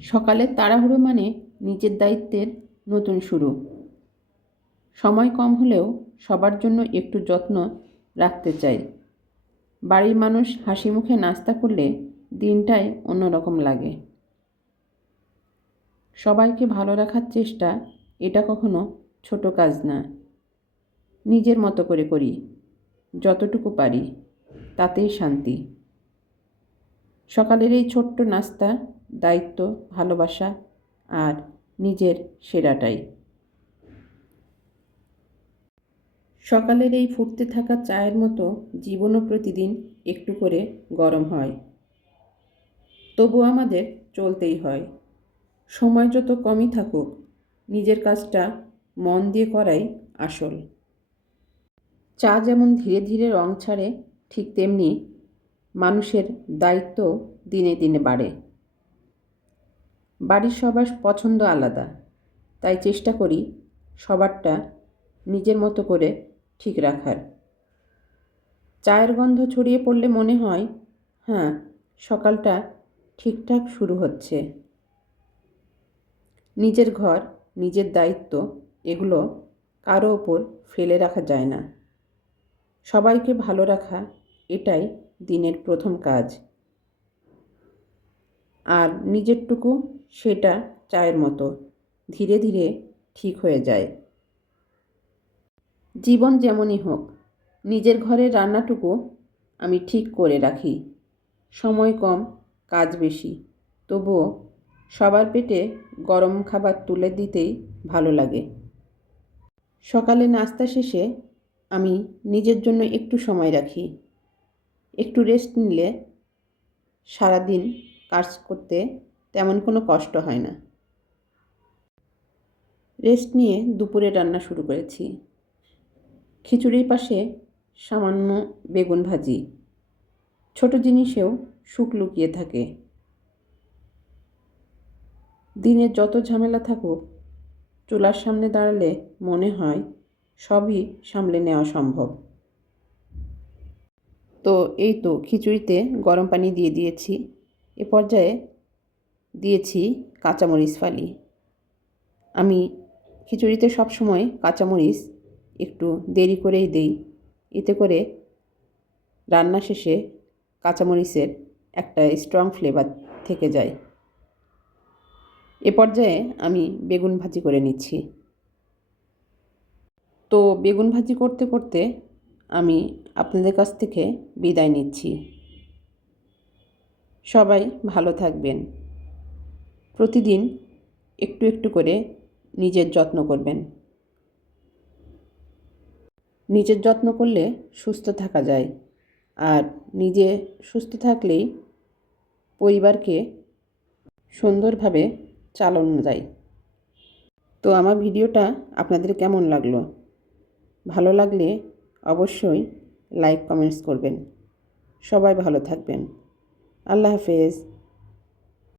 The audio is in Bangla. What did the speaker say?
সকালের তাড়াহুড়ো মানে নিজের দায়িত্বের নতুন শুরু। সময় কম হলেও সবার জন্য একটু যত্ন রাখতে চাই। বাড়ির মানুষ হাসি মুখে নাস্তা করলে দিনটাই অন্যরকম লাগে। সবাইকে ভালো রাখার চেষ্টা, এটা কখনো ছোট কাজ না। নিজের মতো করে করি, যতটুকু পারি, তাতেই শান্তি। সকালের এই ছোট্ট নাস্তা, দায়িত্ব, ভালোবাসা আর নিজের সেরাটাই। সকালের এই ফুটতে থাকা চায়ের মতো জীবনও প্রতিদিন একটু করে গরম হয়। তবু আমাদের চলতেই হয়। সময় যত কমই থাকুক, নিজের কাজটা মন দিয়ে করাই আসল। চা যেমন ধীরে ধীরে রং ছাড়ে, ঠিক তেমনি মানুষের দায়িত্ব দিনে দিনে বাড়ে। বাড়ির সবার পছন্দ আলাদা, তাই চেষ্টা করি সবারটা নিজের মতো করে ঠিক রাখার। চায়ের গন্ধ ছড়িয়ে পড়লে মনে হয়, হ্যাঁ, সকালটা ঠিকঠাক শুরু হচ্ছে। নিজের ঘর, নিজের দায়িত্ব, এগুলো কারো ওপর ফেলে রাখা যায় না। সবাইকে ভালো রাখা, এটাই দিনের প্রথম কাজ। আর নিজেরটুকু, সেটা চায়ের মতো ধীরে ধীরে ঠিক হয়ে যায়। জীবন যেমনই হোক, নিজের ঘরের রান্নাটুকু আমি ঠিক করে রাখি। সময় কম, কাজ বেশি, তবুও সবার পেটে গরম খাবার তুলে দিতেই ভালো লাগে। সকালে নাস্তা শেষে আমি নিজের জন্য একটু সময় রাখি। একটু রেস্ট নিলে সারাদিন কাজ করতে তেমন কোনো কষ্ট হয় না। রেস্ট নিয়ে দুপুরে রান্না শুরু করেছি। খিচুড়ির পাশে সামান্য বেগুন ভাজি। ছোট জিনিসেও সুখ লুকিয়ে থাকে। দিনে যত ঝামেলা থাকুক, চুলার সামনে দাঁড়ালে মনে হয় সবই সামলে নেওয়া সম্ভব। তো এই তো খিচুড়িতে গরম পানি দিয়ে দিয়েছি। এ পর্যায়ে দিয়েছি কাঁচামরিচ ফালি। আমি খিচুড়িতে সবসময় কাঁচামরিচ একটু দেরি করেই দেই, এতে করে রান্না শেষে কাঁচামরিচের একটা স্ট্রং ফ্লেভার থেকে যায়। এ পর্যায়ে আমি বেগুন ভাজি করে নিচ্ছি। তো বেগুন ভাজি করতে করতে আমি আপনাদের কাছ থেকে বিদায় নিচ্ছি। সবাই ভালো থাকবেন। প্রতিদিন একটু একটু করে নিজের যত্ন করবেন। নিজের যত্ন করলে সুস্থ থাকা যায়, আর নিজে সুস্থ থাকলেই পরিবারকে সুন্দরভাবে চালানো যায়। তো আমার ভিডিওটা আপনাদের কেমন লাগলো? ভালো লাগলে অবশ্যই লাইক কমেন্টস করবেন। সবাই ভালো থাকবেন। আল্লাহ হাফেজ।